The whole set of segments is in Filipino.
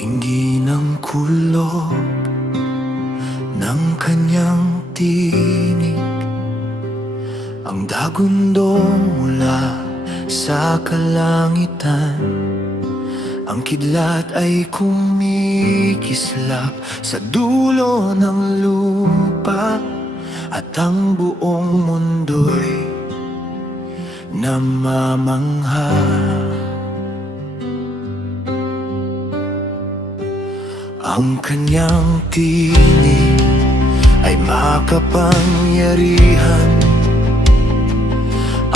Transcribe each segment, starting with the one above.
Tingin ang kulog ng kanyang tinig, ang dagundong mula sa kalangitan. Ang kidlat ay kumikislap sa dulo ng lupa, at ang buong mundo'y namamangha. Ang kanyang tinig ay makapangyarihan,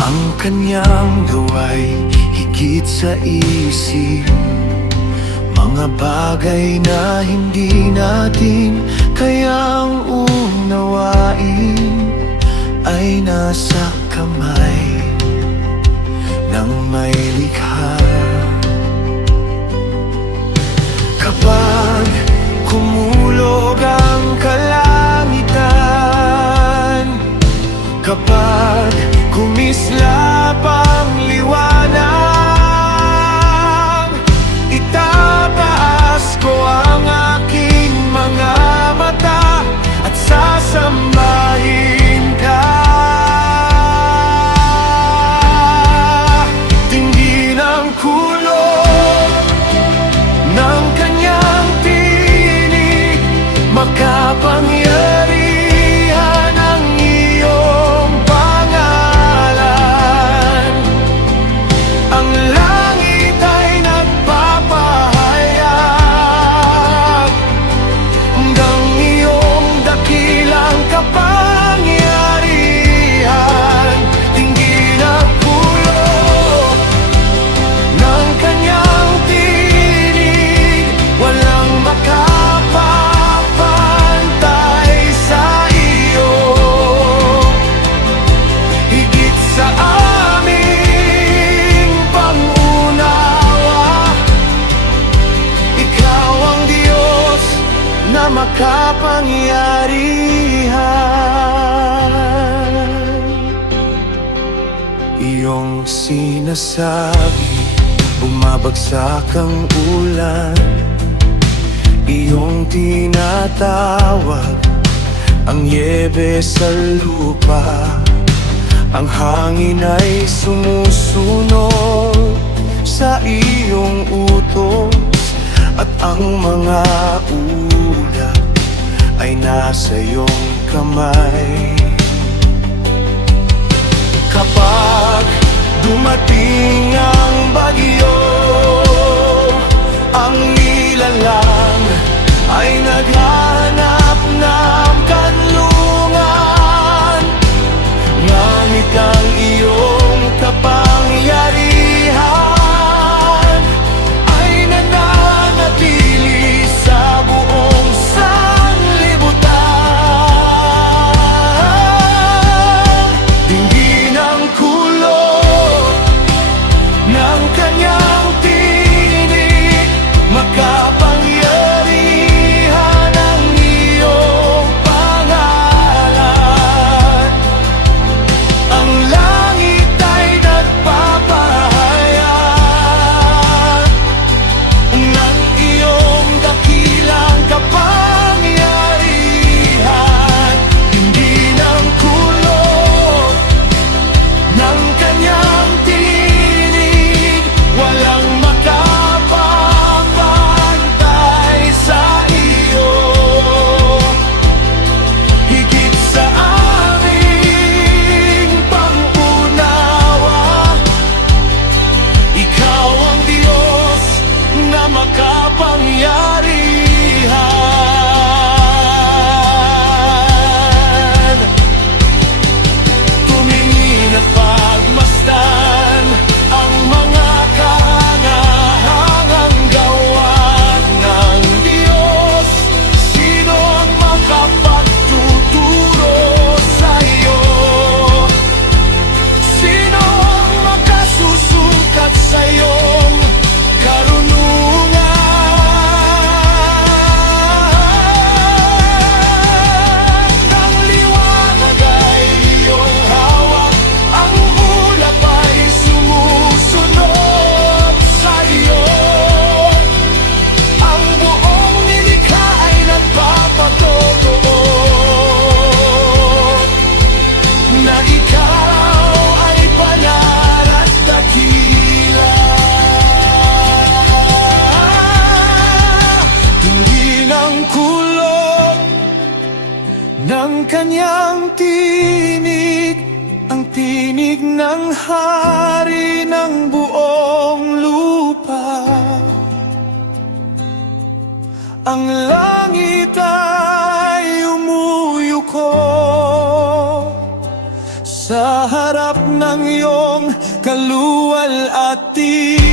ang kanyang gawa'y higit sa isip. Mga bagay na hindi natin kayang unawain ay nasa kamay ng may likha. Kapag kumulog ang kalangitan, kapag kumislap ang liwanag, itataas ko ang aking mga mata at sasambahin ka. Tingin ang kulog ng kanyang tinig, makapangyarihan ang iyong pangalan. Ang langit ay nagpapahayag ng iyong dakilang kapangyarihan. Tingin ang kulog ng kanyang tinig, walang makapapantay sa iyo. Higit sa aming pangunawa, ikaw ang Diyos na makapangyarihan. Iyong sinasabi, bumabagsak ang ulan. Iyong tinatawag ang yebe sa lupa. Ang hangin ay sumusunod sa iyong utos, at ang mga ulap ay nasa iyong kamay. Kapag dumating ang bagyo, ang nilalang ay naghahanap ng kanlungan. Ngunit ang iyong kapangyarihan ay nananatili sa buong sanlibutan. Dinggin ang kulog ng kanyang tinig, makapangyarihan ang iyong pangalan. Ang langit ay nagpapahayag ng iyong dakilang kapangyarihan. Hindi ng kulog ng kanyang tinig, walang makapapantay sa iyo. Higit sa aming pangunawa, ikaw ang Diyos na makapangyarihan. Tumingin at pagmasdan ang mga kahangahangang gawa ng Diyos. Sino ang makapagtuturo sa iyo? Sino ang makasusukat sa iyong karunungan? Ang kanyang tinig, ang tinig ng hari ng buong lupa. Ang langit ay umuyuko sa harap ng iyong kaluwalhatian.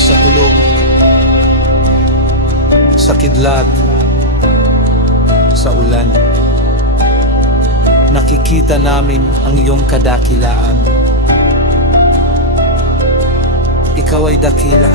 Sa kulog, sa kidlat, sa ulan, nakikita namin ang iyong kadakilaan. Ikaw ay dakila,